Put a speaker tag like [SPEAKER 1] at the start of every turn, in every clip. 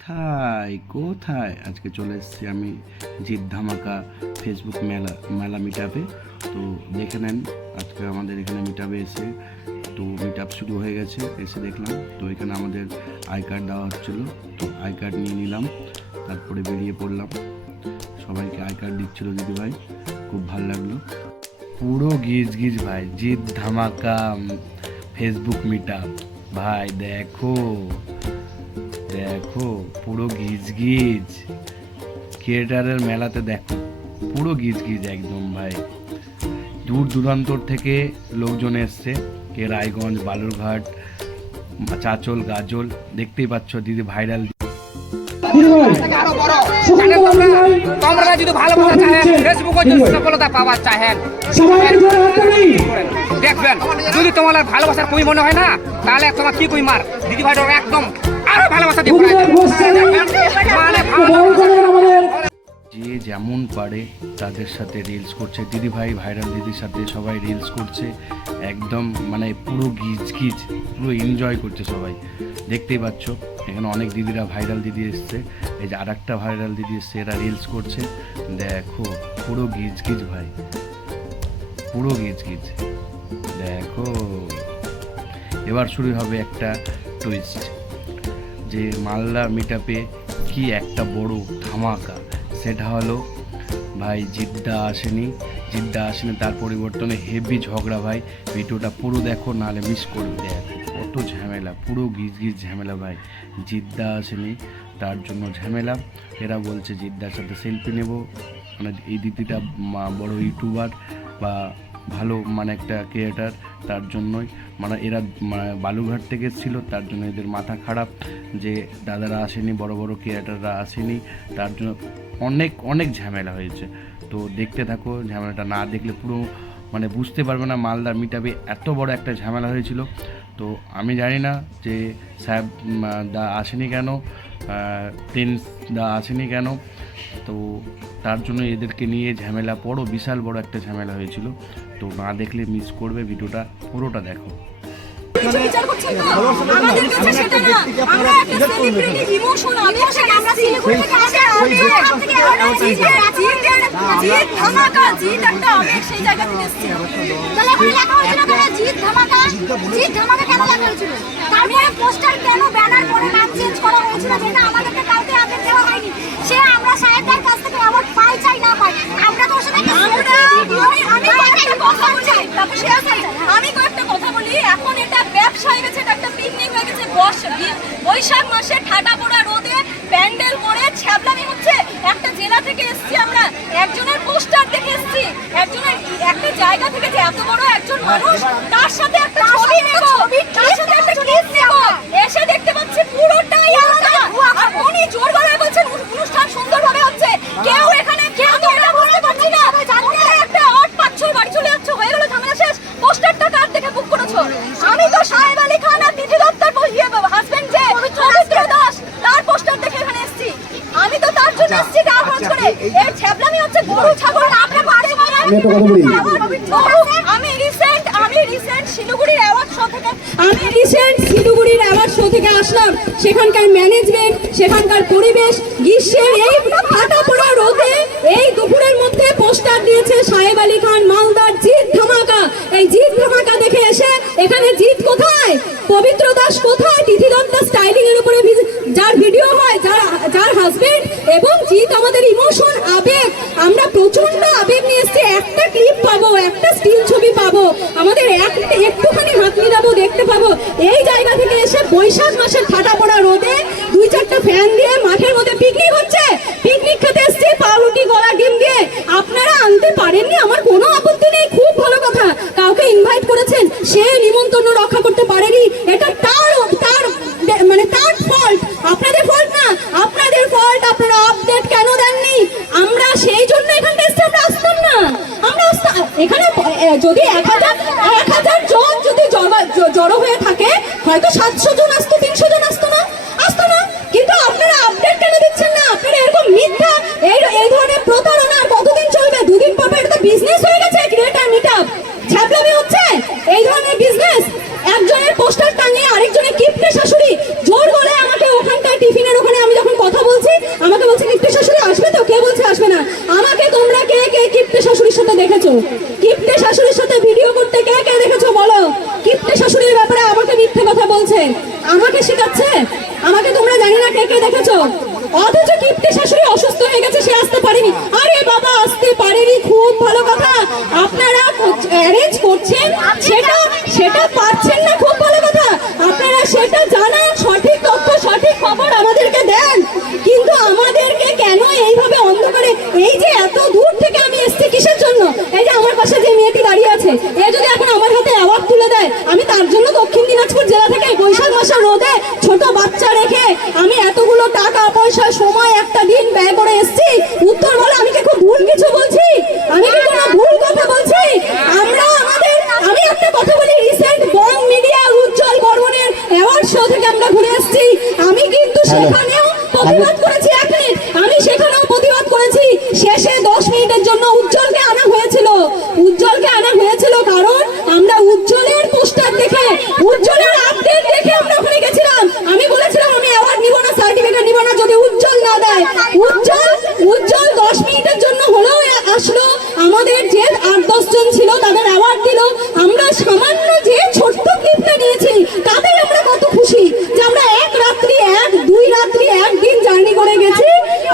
[SPEAKER 1] কোথায় কোথায়? আজকে চলে এসেছি আমি জিৎ ধামাকা ফেসবুক মেলা মেলা মিট তো দেখে নেন, আজকে আমাদের এখানে মিট এসে তো মিট শুরু হয়ে গেছে, এসে দেখলাম। তো এখানে আমাদের আই কার্ড দেওয়া হচ্ছিল, তো আই কার্ড নিয়ে নিলাম, তারপরে বেরিয়ে পড়লাম। সবাইকে আই কার্ড দিচ্ছিল দিদি ভাই, খুব ভালো লাগল। পুরো গিজ গিজ ভাই, জিৎ ধামাকা ফেসবুক মিট ভাই, দেখো। দেখো, পুরো গিজ গিজ ক্রিয়েটারের মেলাতে দেখো, পুরো গিজ গিজ একদম ভাই। দূর দূরান্তর থেকে লোকজন এসছে, কে রায়গঞ্জ, বালুরঘাট, চাচল, গাজল, দেখতেই পাচ্ছ দিদি ভাইরাল
[SPEAKER 2] যদি যদি দেখবেন, যদি তোমার ভালোবাসার কই মনে হয় না, তাহলে তোমার কি কই মার? দিদি ভাই একদম আরও ভালোবাসা দিয়ে ভরাই দেবে। মানে
[SPEAKER 1] যে যেমন পারে তাদের সাথে রিলস করছে। দিদি ভাই ভাইরাল দিদির সাথে সবাই রিলস করছে। একদম মানে পুরো গিজ গিজ পুরো এনজয় করছে সবাই। দেখতেই পাচ্ছ এখানে অনেক দিদিরা ভাইরাল দিদি এসছে। এই যে আর একটা ভাইরাল দিদি এসছে এরা রিলস করছে। দেখো পুরো গিজ গিজ ভাই। পুরো গিজ গিজ। দেখো। এবার শুরু হবে একটা টুইস্ট যে মালদা মিটাপে কি একটা বড় ধামাকা। সেটা হলো, ভাই জিদ্দা আসেনি। জিদ্দা আসেনি, তার পরিবর্তনে হেভি ঝগড়া ভাই। ভিডিওটা পুরো দেখো নাহলে মিস করবে। দেখ, কত ঝামেলা, পুরো গিজ গিজ ঝামেলা ভাই। জিদ্দা আসেনি, তার জন্য ঝামেলা। এরা বলছে জিদ্দার সাথে সেলফি নেব। মানে এই দিদিটা বড় ইউটিউবার বা ভালো মানে একটা ক্রিয়েটার তার জন্যই। মানে এরা মানে বালুঘাট থেকে এসেছিল, তার জন্য এদের মাথা খারাপ যে দাদারা আসেনি, বড় বড় ক্রিয়েটাররা আসেনি, তার জন্য অনেক অনেক ঝামেলা হয়েছে। তো দেখতে থাকো, ঝামেলাটা না দেখলে পুরো মানে বুঝতে পারবে না মালদার মিটাবে এত বড় একটা ঝামেলা হয়েছিল। তো আমি জানি না যে সাহেব দা আসেনি কেন প্রিন্স দা আসেনি কেন? তো তার জন্য এদেরকে নিয়ে ঝামেলা বড় বিশাল বড় একটা ঝামেলা হয়েছিল। তো না দেখলে মিস করবে ভিডিওটা পুরোটা দেখো।
[SPEAKER 3] তারপরে পোস্টার কেন ব্যানার করা হয়েছিল যেটা আমাদেরকে কাউকে আপডেট দেওয়া হয়নি। সে আমরা সাহেবদের কাছ থেকে অ্যাওয়ার্ড পাই চাই না পাই। আমরা তো সাথে
[SPEAKER 4] আমি- কয়েকটা কথা বলি, তারপর সে আছে। আমি কয়েকটা কথা বলি। এখন এটা ব্যবসা হয়ে গেছে এটা একটা পিকনিক হয়ে গেছে বর্ষ- বৈশাখ মাসে ঠাটা পোড়া রোদে প্যান্ডেল করে ছ্যাবলামি হচ্ছে। একটা জেলা থেকে এসেছি আমরা একজনের পোস্টার দেখে এসেছি। একজনের একটা জায়গা থেকে যে এত বড় একজন মানুষ তার সাথে একটা ছবি নেব তার সাথে একটা ক্লিপ নেব এসে দেখতে পাচ্ছি পুরোটাই আলাদা আর উনি জোর গলায় বলছেন "অনু- অনুষ্ঠান সুন্দরভাবে হচ্ছে কেউ এখানে কেউ তো এটা বুঝতে পারছি না জানতে একটা আট পাঁচ ছয় বাড়ি চলে যাচ্ছে হয়ে গেল ঝামেলা শেষ পোস্টারটা কার দেখে বুক করেছ আমি তো সাহেব আলী খান আর তিথি দত্তর ইয়ে হাজবেন্ড যে পবিত্র দাস তার পোস্টার দেখে এখানে এসেছি আমি তো তার জন্য এসেছি টাকা খরচ করে এই আমি রিসেন্ট আমি রিসেন্ট শিলিগুড়ির অ্যাওয়ার্ড শো থেকে
[SPEAKER 5] আমি রিসেন্ট শিলিগুড়ির অ্যাওয়ার্ড শো থেকে আসলাম। সেখানকার ম্যানেজমেন্ট সেখানকার পরিবেশ গ্রীষ্মের এই ফাটা পোড়া রোদে এই দুপুরের মধ্যে পোস্টার দিয়েছে সাহেব আলী খান, মালদার জিত ধামাকা। এই জিত ধামাকা দেখে এসে এখানে জিত কোথায়? পবিত্র দাস কোথায়? তিথি দত্ত স্টাইলিং এর উপরে যার ভিডিও হয়, যার যার হাজবেন্ড এবং জিত আমাদের ইমোশন আবেগ। আমরা প্রচণ্ড আবেগ নিয়ে এসেছি, একটা ক্লিপ পাবো, একটা স্টিল ছবি পাবো। আমাদের এক- একটুখানি হাত মিলাবো দেখতে পাবো। এই জায়গা থেকে এসে বৈশাখ মাসের ফাটা পড়া রোদে দুই চারটা ফ্যান দিয়ে মাঠের মধ্যে পিকনিক হচ্ছে পিকনিক খেতে এসছি পাউরুটি গলা ডিম দিয়ে আপনারা আনতে পারেননি, আমার কোনো আপত্তি নেই। খুব ভালো কথা। কাউকে ইনভাইট করেছেন, সে নিমন্ত্রণ রক্ষা করতে পারেনি। এটা তার তার মানে তার ফল্ট আপনাদের ফল্ট না। আপনাদের ফল্ট আপনারা আপডেট কেন দেননি? আমরা সেই জন্য এখানটা এসে আমরা আসতাম না। আমরা এখানে যদি এক হাজার এক হাজার জন যদি জড়ো হয়ে থাকে, হয়তো সাতশো কিপ্টে শাশুড়ির সাথে ভিডিও করতে কে কে দেখেছ বলো? কিপ্টে শাশুড়ির ব্যাপারে আমাকে মিথ্যে কথা বলছে। আমাকে শেখাচ্ছে? আমাকে তোমরা জানি না কে কে দেখেছ। অথচ কিপ্টে শাশুড়ি অসুস্থ হয়ে গেছে, সে আসতে পারেনি। আরে বাবা, আসতে পারেনি, খুব ভালো কথা। আপনারা অ্যারেঞ্জ করছেন, সেটা সেটা পার আমি কিন্তু সেখানেও প্রতিবাদ করেছি এক মিনিট আমি সেখানেও প্রতিবাদ করেছি শেষে দশ মিনিটের জন্য উজ্জ্বলকে আনা হয়েছিল উজ্জ্বলকে আনা হয়েছিল কারণ আমরা উজ্জ্বলের পোস্টার দেখে উজ্জ্বলের আপডেট দেখে আমরা ওখানে গেছিলাম আমি বলেছিলাম আমি অ্যাওয়ার্ড নিব না সার্টিফিকেট নিব না যদি উজ্জ্বল না দেয় উজ্জ্বল উজ্জ্বল দশ মিনিটের জন্য হলেও আসলো আমাদের যে আট দশ জন ছিল তাদের অ্যাওয়ার্ড দিল আমরা সামান্য যে ছোট্ট ক্লিপটা নিয়েছি তাতেই আমরা কত খুশি যে আমরা এক রাত্রি এক দুই রাত্রি একদিন জার্নি করে গেছি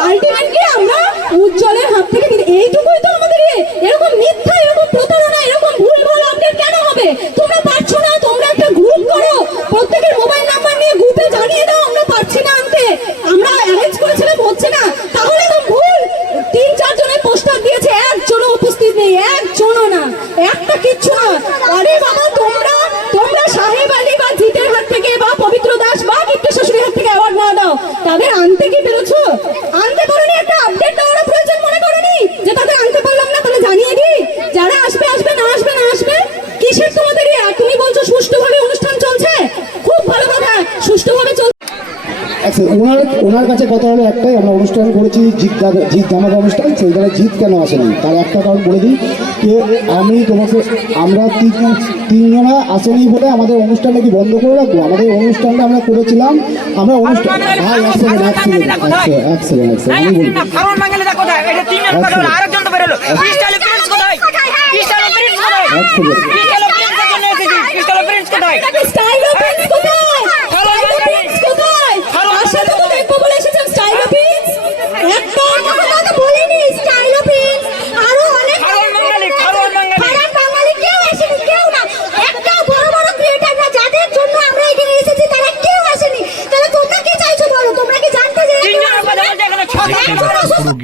[SPEAKER 5] আলটিমেটলি আমরা উজ্জ্বলের হাত থেকে দিতে- এইটুকুই তো আমাদের ইয়ে। এরকম মিথ্যা এরকম প্রতারণা এরকম ভুল ভালো আপডেট কেন হবে তোমরা পারছ না তোমরা একটা গ্রুপ করো প্রত্যেকের মোবাইল নাম্বার নিয়ে গ্রুপে জানিয়ে দাও আমরা পারছি না আনতে আমরা অ্যারেঞ্জ করেছিলাম হচ্ছে না তাহলে তো ভুল তিন চার জনের পোস্টার দিয়েছে একজনও উপস্থিত নেই একজনও না একটা কিচ্ছু না আরে বাবা তোমরা তোমরা সাহেব আলী বা জিতের হাত থেকে বা পবিত্র দাস বা গিপ্ত শাশুড়ির হাত থেকে অ্যাওয়ার্ড না দাও তাদের আনতে কি পেরেছ? আনতে পারোনি একটা আপডেট দেওয়ার প্রয়োজন মনে করোনি? যে তাদের আনতে পারলাম না, তাহলে জানিয়ে দিই। যারা আসবে আসবে, না আসবে না আসবে, কিসের তোমাদের ইয়ে? তুমি বলছো সুষ্ঠুভাবে অনুষ্ঠান চলছে? খুব ভালো কথা, সুষ্ঠুভাবে চলছে
[SPEAKER 6] আচ্ছা ওনার ওনার কাছে কথা হলো একটাই, আমরা অনুষ্ঠান করেছি জিৎ জিৎ জামাকা অনুষ্ঠান, সেইখানে জিৎ কেন আসেনি? তার একটা কারণ বলে দিই যে আমি তোমাকে আমরা তিন তিনজনা আসেনি বলে আমাদের অনুষ্ঠানটা কি বন্ধ করে রাখব? আমাদের অনুষ্ঠানটা আমরা করেছিলাম আমরা অনুষ্ঠান এক সেকেন্ড এক সেকেন্ড এক সেকেন্ড এক সেকেন্ড আমি বলি।
[SPEAKER 2] কারণ বাঙালিটা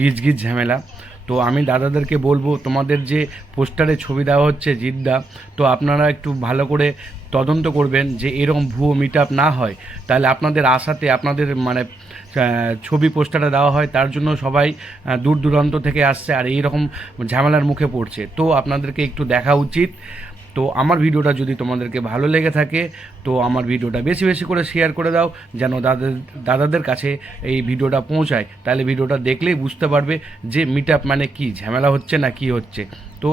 [SPEAKER 1] গিজ গিজ ঝামেলা। তো আমি দাদাদেরকে বলব, তোমাদের যে পোস্টারে ছবি দেওয়া হচ্ছে জিদ্দা, তো আপনারা একটু ভালো করে তদন্ত করবেন যে এরকম ভুয়ো মিট না হয়। তাহলে আপনাদের আশাতে আপনাদের মানে ছবি পোস্টারে দেওয়া হয়, তার জন্য সবাই দূর দূরান্ত থেকে আসছে আর এই রকম ঝামেলার মুখে পড়ছে। তো আপনাদেরকে একটু দেখা উচিত। তো আমার ভিডিওটা যদি তোমাদেরকে ভালো লেগে থাকে, তো আমার ভিডিওটা বেশি বেশি করে শেয়ার করে দাও, যেন দাদাদের দাদাদের কাছে এই ভিডিওটা পৌঁছায়। তাহলে ভিডিওটা দেখলেই বুঝতে পারবে যে মিট মানে কি, ঝামেলা হচ্ছে না কি হচ্ছে। তো